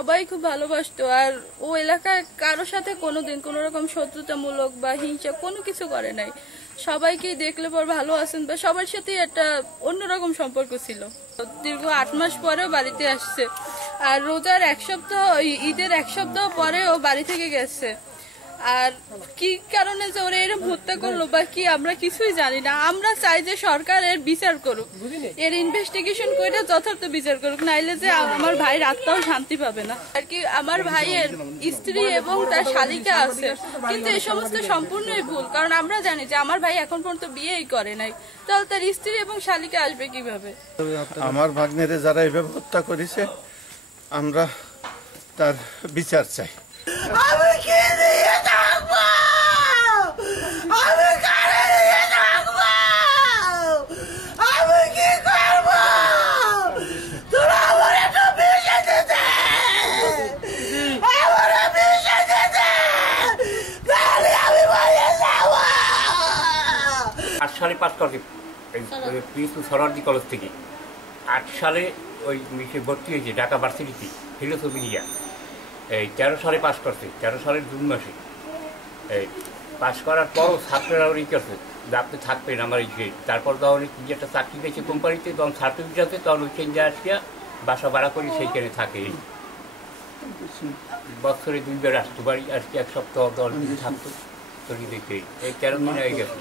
সবাই খুব ভালোবাসতো। আর ও এলাকায় কারোর সাথে কোনোদিন কোনো রকম শত্রুতামূলক বা হিংসা কোনো কিছু করে নাই। সবাইকেই দেখলে পর ভালো আছেন বা সবার সাথে একটা অন্যরকম সম্পর্ক ছিল। দীর্ঘ 8 মাস পরেও বাড়িতে আসছে। আর রোজার 1 সপ্তাহ, ঈদের 1 সপ্তাহ পরে ও বাড়ি থেকে গেছে। আর কি কারণে যে ওরা এরকম হত্যা করলো বা কি আমরা কিছুই জানি না। আমরা চাই যে সরকার এর বিচার করুক, এর ইনভেস্টিগেশন করে যথার্থ বিচার করুক, নাইলে যে আমার ভাইয়ের আত্মাও শান্তি পাবে না। আর কি আমার ভাইয়ের স্ত্রী এবং তার শালিকা আছে, কিন্তু এই সমস্ত সম্পূর্ণই ভুল। কারণ আমরা জানি যে আমার ভাই এখন পর্যন্ত বিয়েই করে নাই, তাহলে তার স্ত্রী এবং শালিকা আসবে কিভাবে? আমার ভাগ্নেরে যারা এইভাবে হত্যা করেছে আমরা তার বিচার চাই। আমি কি দিয়ে থাকবো? আমি কারে দিয়ে থাকবো? আমি কি করবো? তোরা আমার একটা বিষে দিতে, আমার বিষে দিতে, তাহলে আমি বাড়ি যাবো। 8 সালে পাস করছে সরওয়ার্দী কলেজ থেকে। 8 সালে ওই ভর্তি হয়েছে ঢাকা ভার্সিটিতে ফিলোসফি নিয়ে। এই 13 সালে পাস করছে, 13 সালের জুন মাসে। এই পাস করার পরও ছাত্ররা ওই করছে যে আপনি থাকবেন আমার এই। তারপর তখন কি একটা চাকরি পেয়েছে কোম্পানিতে, তখন সার্টিফিকেট আছে, তখন ওই চেঞ্জে আসিয়া বাসা ভাড়া করে সেইখানে থাকে। বছরে 2 বার আসতো বাড়ি, আজকে 1 সপ্তাহ 10 দিন থাকতো। তো দেখতে এই 13 দিন হয়ে গেছে।